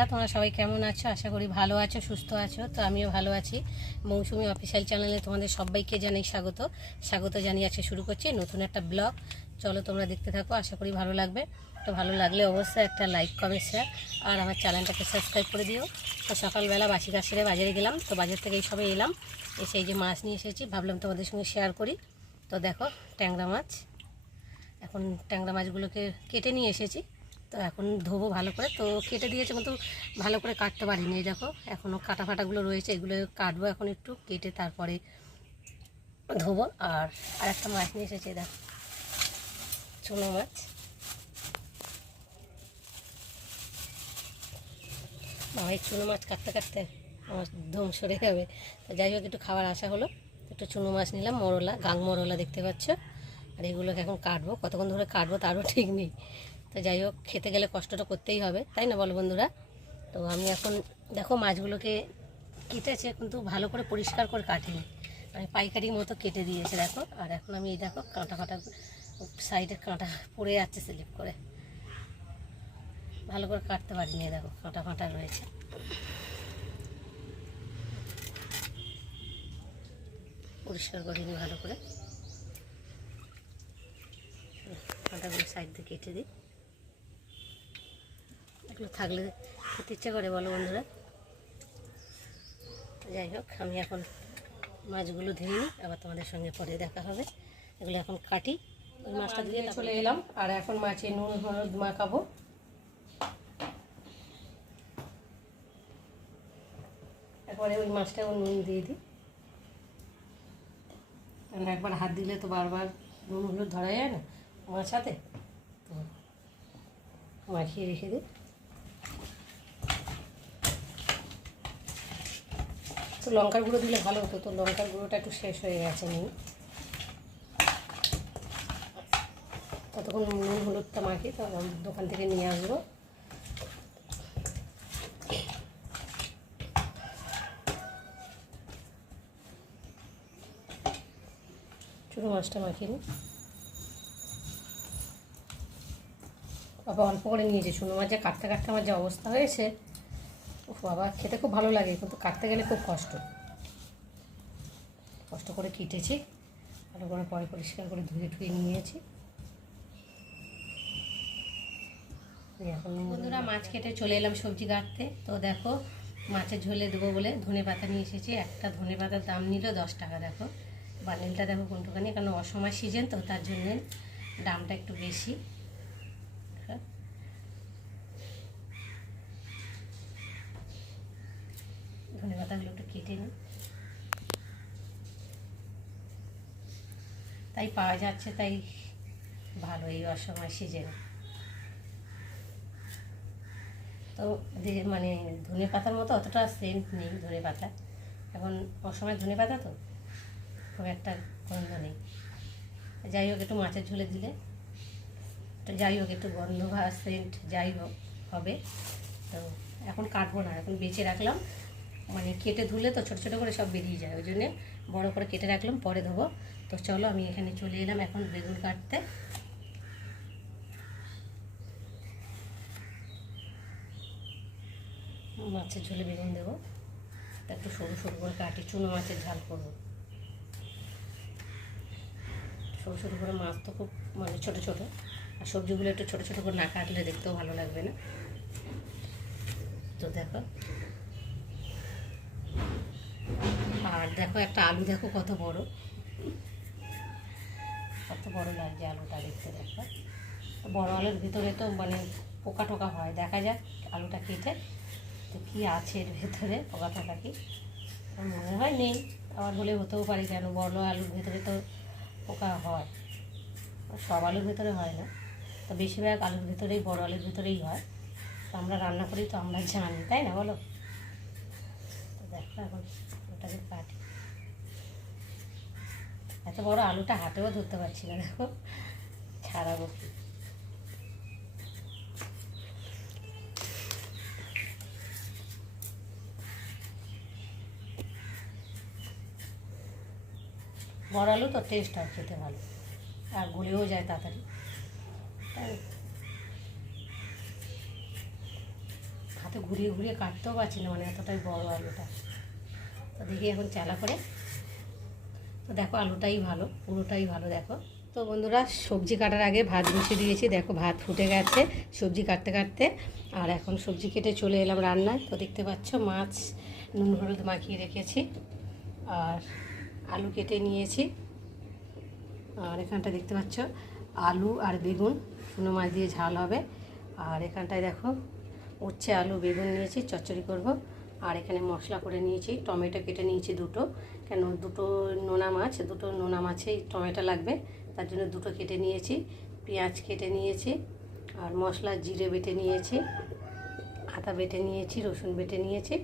বন্ধুরা, তোমরা সবাই কেমন আছো? আশা করি ভালো আছো, সুস্থ আছো। তো আমিও ভালো আছি। মৌসুমি অফিসিয়াল চ্যানেলে তোমাদের সবাইকে জানাই স্বাগত জানিয়ে আজকে শুরু করছি নতুন একটা ব্লগ। চলো তোমরা দেখতে থাকো, আশা করি ভালো লাগবে। তো ভালো লাগলে অবশ্যই একটা লাইক, কমেন্ট, শেয়ার আর আমার চ্যানেলটাকে সাবস্ক্রাইব করে দিও। তো সকালবেলা বাসি কাজ সেরে বাজারে গেলাম। তো বাজার থেকে এই সবে এলাম, এসে এই যে মাছ নিয়ে এসেছি, ভাবলাম তোমাদের সঙ্গে শেয়ার করি। তো দেখো ট্যাংরা মাছ, এখন ট্যাংরা মাছগুলোকে কেটে নিয়ে এসেছি। তো এখন ধোবো ভালো করে। তো কেটে দিয়েছে কিন্তু ভালো করে কাটতে পারিনি। এই দেখো এখনও কাটা ফাটাগুলো রয়েছে, এগুলো কাটবো এখন একটু কেটে, তারপরে ধোবো। আর একটা মাছ নিয়ে এসেছে, দেখো চুনো মাছ। বাবা এই চুনো মাছ কাটতে কাটতে আমার দম সরে যাবে। তো যাই হোক, একটু খাবার আশা হলো, একটু চুনো মাছ নিলাম, মরলা, গাং মরলা দেখতে পাচ্ছ। আর এগুলোকে এখন কাটবো, কতক্ষণ ধরে কাটবো তারও ঠিক নেই। তো যাই হোক, খেতে গেলে কষ্টটা করতেই হবে, তাই না বলো বন্ধুরা? তো আমি এখন দেখো মাছগুলোকে কেটেছে, কিন্তু ভালো করে পরিষ্কার করে কাটিনি, মানে পাইকারির মতো কেটে দিয়েছে দেখো। আর এখন আমি এই দেখো কাঁটা সাইডের কাঁটা পড়ে যাচ্ছে স্লিপ করে, ভালো করে কাটতে পারিনি। দেখো কাঁটা রয়েছে, পরিষ্কার করিনি ভালো করে। কাঁটাগুলো সাইড দিয়ে কেটে দিই, এগুলো থাকলে খেতে ইচ্ছে করে বলো বন্ধুরা। যাই হোক, আমি এখন মাছগুলো ধুয়ে নিই, আবার তোমাদের সঙ্গে পরে দেখা হবে। এগুলো এখন কাটি। ওই মাছটা দিয়ে চলে এলাম, আর এখন মাছে নুন হলুদ মাখাবো। তারপরে ওই মাছটাও নুন দিয়ে দিই, কারণ একবার হাত দিলে তো বারবার নুন হলুদ ধরা যায় না মাছ হাতে। তো মাখিয়ে রেখে দিই। তো লঙ্কার গুঁড়ো দিলে ভালো হতো, তো লঙ্কার গুঁড়োটা একটু শেষ হয়ে গেছে, নেই। ততক্ষণ নুন হলুদটা মাখি, তো দোকান থেকে নিয়ে আসবো। ছোটো মাছটা মাখিয়ে নিই। বাবা অল্প করে নিয়েছি, চুনো মাছ, যা কাটতে কাটতে আমার যে অবস্থা হয়েছে। ও বাবা, খেতে খুব ভালো লাগে, কিন্তু কাটতে গেলে খুব কষ্ট করে কেটেছি, ভালো করে পরে পরিষ্কার করে ধুয়ে নিয়েছি। এখন বন্ধুরা মাছ কেটে চলে এলাম সবজি কাটতে। তো দেখো মাছের ঝোলে দেবো বলে ধনে পাতা নিয়ে এসেছি। একটা ধনে পাতার দাম নিল 10 টাকা। দেখো বান্ডেলটা দেখো কোনটুখানি, কারণ অসময় সিজন তো তার জন্যে দামটা একটু বেশি। ধনে পাতাগুলো একটু কেটে নিই, তাই পাওয়া যাচ্ছে, তাই ভালো এই অসময় সিজনে। তো মানে ধনে পাতার মতো অতটা সেন্ট নেই ধনে পাতা, এখন অসময় ধনে পাতা তো খুব একটা গন্ধ নেই। যাই হোক, একটু মাছের ঝোলে দিলে তো যাই হোক একটু গন্ধ বা সেন্ট যাই হোক হবে। তো এখন কাটবো না, এখন বেছে রাখলাম, মানে কেটে ধুলে তো ছোটো ছোটো করে সব বেরিয়ে যায়, ওই জন্যে বড়ো করে কেটে রাখলাম, পরে ধোবো। তো চলো আমি এখানে চলে এলাম এখন বেগুন কাটতে। মাছের ঝোলে বেগুন দেবো, একটু সরু সরু করে কাটি, চুনো মাছের ঝাল করবো। সরু সরু করে, মাছ তো খুব মানে ছোটো ছোটো, আর সবজিগুলো একটু ছোটো ছোটো করে না কাটলে দেখতেও ভালো লাগবে না। তো দেখো, আর দেখো একটা আলু দেখো কত বড় লাগছে আলুটা দেখতে। দেখো বড় আলুর ভিতরে তো মানে পোকা টোকা হয়, দেখা যাক আলুটা কেটে তো কী আছে এর ভেতরে, পোকা টোকা কি মনে হয় নেই, আবার হলে হতেও পারে, কেন বড় আলুর ভেতরে তো পোকা হয়, সব আলুর ভেতরে হয় না, তো বেশিরভাগ আলুর ভেতরেই, বড় আলুর ভেতরেই হয়। তো আমরা রান্না করি তো আমরা জানি, তাই না বলো? তো দেখো এখন ওটাকে কাটি। এত বড় আলুটা হাতেও ধরতে পারছি না, দেখো ছাড়াবো কি। বড় আলু তো টেস্ট হয়, খেতে ভালো, আর গলেও যায় তাড়াতাড়ি, তাই হাতে ঘুরিয়ে ঘুরিয়ে কাটতেও পারছি না, মানে এতটাই বড় আলুটা। তো দেখি এখন চালা করে। তো দেখো আলুটাই ভালো, পুরোটাই ভালো। দেখো তো বন্ধুরা, সবজি কাটার আগে ভাত বসিয়ে দিয়েছি। দেখো ভাত ফুটে গেছে সবজি কাটতে কাটতে। আর এখন সবজি কেটে চলে এলাম রান্নায়। তো দেখতে পাচ্ছ মাছ নুন হলুদ মাখিয়ে রেখেছি, আর আলু কেটে নিয়েছি। আর এখানটা দেখতে পাচ্ছ আলু আর বেগুন চুনো মাছ দিয়ে ঝাল হবে। আর এখানটায় দেখো উচ্ছে আলু বেগুন নিয়েছি, চচ্চড়ি করব। আর এখানে মশলা করে নিয়েছি, টমেটো কেটে নিয়েছি দুটো, কেন দুটো নোনা মাছেই টমেটো লাগবে, তার জন্য দুটো কেটে নিয়েছি। পেঁয়াজ কেটে নিয়েছি, আর মশলা জিরে বেটে নিয়েছি, আদা বেটে নিয়েছি, রসুন বেটে নিয়েছি।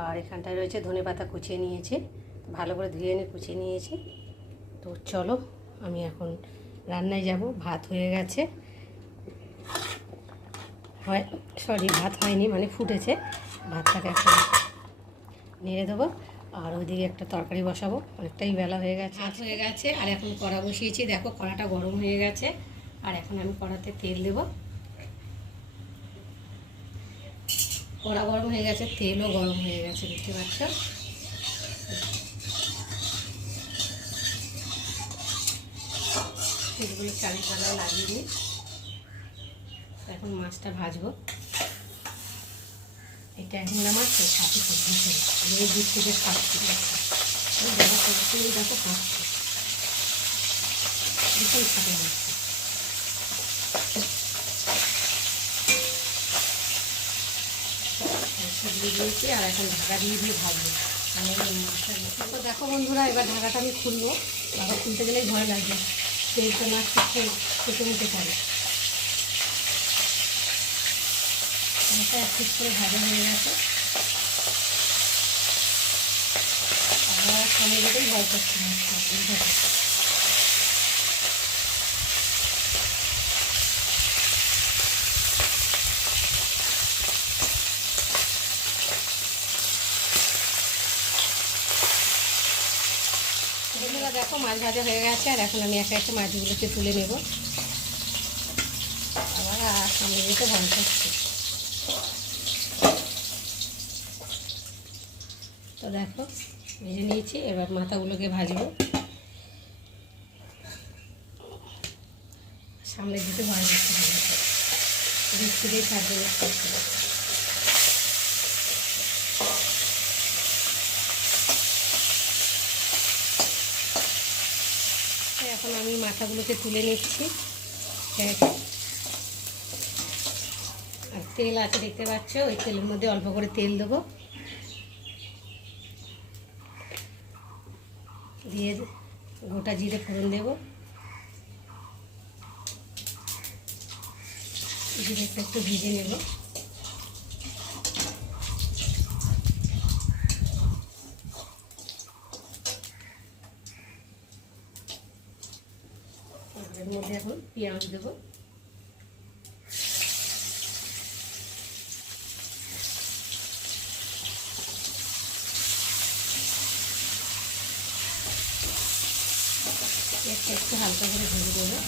আর এখানটায় রয়েছে ধনেপাতা কুচিয়ে নিয়েছি, ভালো করে ধুয়ে এনে কুচিয়ে নিয়েছি। তো চলো আমি এখন রান্নায় যাব। ভাত হয়ে গেছে, ভাত হয়নি, মানে ফুটেছে। ভাতটাকে এখন নেড়ে দেবো, আর ওইদিকে একটা তরকারি বসাবো। অনেকটাই বেলা হয়ে গেছে, ভাত হয়ে গেছে। আর এখন কড়া বসিয়েছি, দেখো কড়াটা গরম হয়ে গেছে। আর এখন আমি কড়াতে তেল দেবো। কড়া গরম হয়ে গেছে, তেলও গরম হয়ে গেছে, দেখতে পাচ্ছ। তেলগুলো চারিপালা লাগিয়ে নিই। এখন মাছটা ভাজবো। এটা এখন আমার সাথে সবজি ছিল, আমি দূর থেকে খাচ্ছি। দেখো সবজি দেখো খাচ্ছি, ভীষণ খাতে মাছটা। সবজি দিয়েছি, আর এখন ঢাকা দিয়ে ভাজবো। মাছটা তো দেখো বন্ধুরা, এবার ঢাকাটা আমি খুলবো। ঢাকা খুলতে গেলেই ভয় লাগবে, তেলটা মাছ খেতে নিতে পারে। মাছটা এক পিস করে ভাজা হয়ে গেছে। আবার সামনে যেতেই ভয় করছে মাছটা। দেখো মাছ ভাজা হয়ে গেছে, আর এখন আমি একটা একটা মাছগুলোকে তুলে নেব। আবার সামনে যেতে ভয় করছে। তো দেখো ভেজে নিয়েছি, এবার মাথাগুলোকে ভাজবো। সামনে যেতে ভয় করতে হবে, দিক থেকেই সাহায্য করতে হবে। এখন আমি মাথাগুলোকে তুলে নিচ্ছি। আর তেল আছে দেখতে পাচ্ছ, ওই তেলের মধ্যে অল্প করে তেল দেবো, দিয়ে গোটা জিরে ফোড়ন দেবো। জিরেটা একটু ভেজে নেব। এর মধ্যে এখন পেঁয়াজ দেবো। একটু হালকা করে ভেজে দেবো।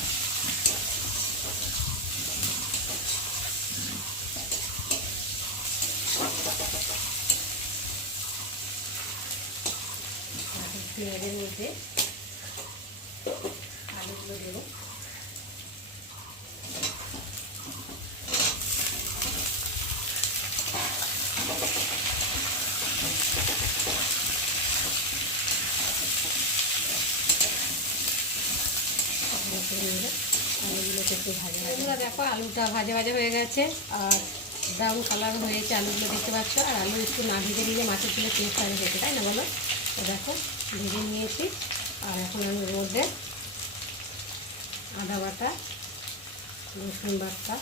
পেঁয়াজের মধ্যে আলুগুলো দেবো। আলুগুলোকে একটু ভাজা ভাজা, দেখো আলুটা ভাজা ভাজা হয়ে গেছে, আর ব্রাউন কালার হয়েছে আলুগুলো দেখতে পাচ্ছ। আর আলু একটু না ভেজে নিলে মাছের তুলে টেস্ট আগে যেতে, তাই না বলো? তো দেখো ভেজে নিয়েছি। আর এখন আমি ওর মধ্যে আদা বাটা, রসুন বাটা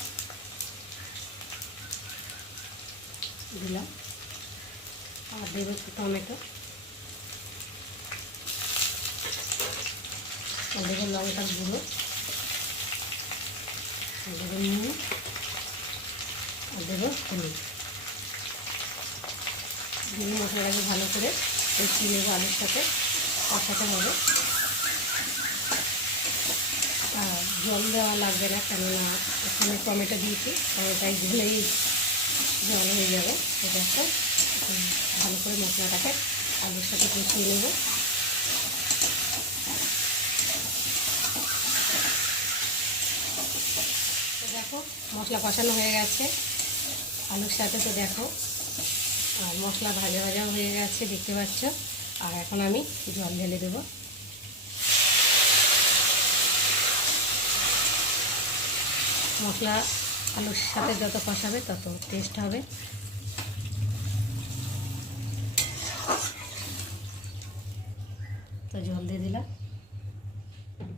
দিলাম, আর দেবো একটু টমেটো, আর দেবো লঙ্কার গুঁড়ো, আর দেবো নুন, আর দেবো হলুদ। দিয়ে মশলাটাকে ভালো করে কষিয়ে নেবো, আলুর সাথে কষাতে হবে। আর জল দেওয়া লাগবে না, কেননা এখানে টমেটো দিয়েছি, টমেটোটাই দিলেই জল হয়ে যাবে। একটা ভালো করে মশলাটাকে আলুর সাথে কষিয়ে নেব। তো দেখো মশলা কষানো হয়ে গেছে আলুর সাথে। তো দেখো আর মশলা ভাজা ভাজা হয়ে গেছে দেখতে পাচ্ছ। আর এখন আমি জল ঢেলে দেবো। মশলা আলুর সাথে যত কষাবে তত টেস্ট হবে। তো জল দিয়ে দিলাম।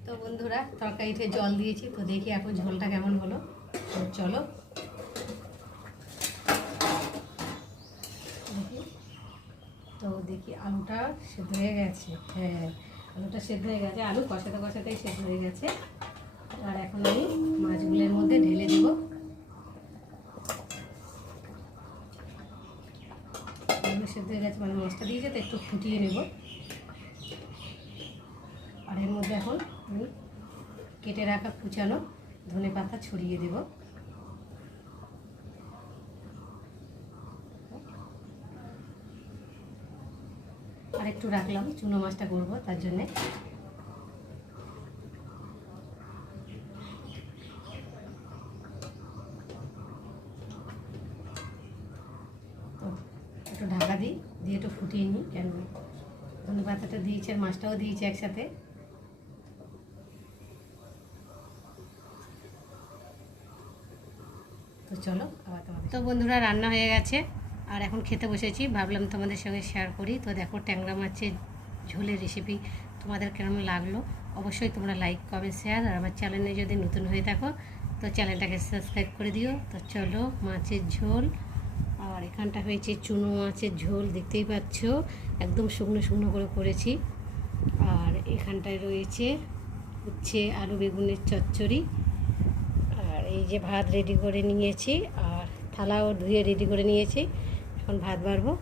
তো বন্ধুরা তরকারিতে জল দিয়েছি, তো দেখি এখন ঝোলটা কেমন হলো। তো চলো দেখি। তো দেখি আলুটা সেদ্ধ হয়ে গেছে। হ্যাঁ, আলুটা সেদ্ধ হয়ে গেছে, আলু কষাতে কষাতেই সেদ্ধ হয়ে গেছে। আর এখন আমি মাছগুলোর মধ্যে ঢেলে দেবো। আলু সেদ্ধ হয়ে গেছে মানে মাছটা দিয়েছে, তো একটু ফুটিয়ে নেব। আর এর মধ্যে এখন আমি কেটে রাখা কুচানো ধনেপাতা ছড়িয়ে দেব। আর একটু রাখলাম, চুনো মাছটা করবো তার জন্যে। তো একটু ঢাকা দিই, দিয়ে একটু ফুটিয়ে নিই, কেন ধনেপাতাটা দিয়েছি আর মাছটাও দিয়েছি একসাথে। তো চলো আবার তোমাদের। তো বন্ধুরা রান্না হয়ে গেছে আর এখন খেতে বসেছি, ভাবলাম তোমাদের সঙ্গে শেয়ার করি। তো দেখো ট্যাংরা মাছের ঝোলের রেসিপি তোমাদের কেমন লাগলো অবশ্যই তোমরা লাইক কমেন্ট শেয়ার, আর আমার চ্যানেলে যদি নতুন হয়ে থাকো তো চ্যানেলটাকে সাবস্ক্রাইব করে দিও। তো চলো মাছের ঝোল, আর এখানটা হয়েছে চুনো মাছের ঝোল, দেখতেই পাচ্ছ একদম শুকনো শুকনো করে করেছি। আর এখানটায় রয়েছে উচ্ছে আলু বেগুনের চচ্চড়ি। আর এই যে ভাত রেডি করে নিয়েছি, আর থালাও ধুয়ে রেডি করে নিয়েছি, এখন ভাত বাড়বো।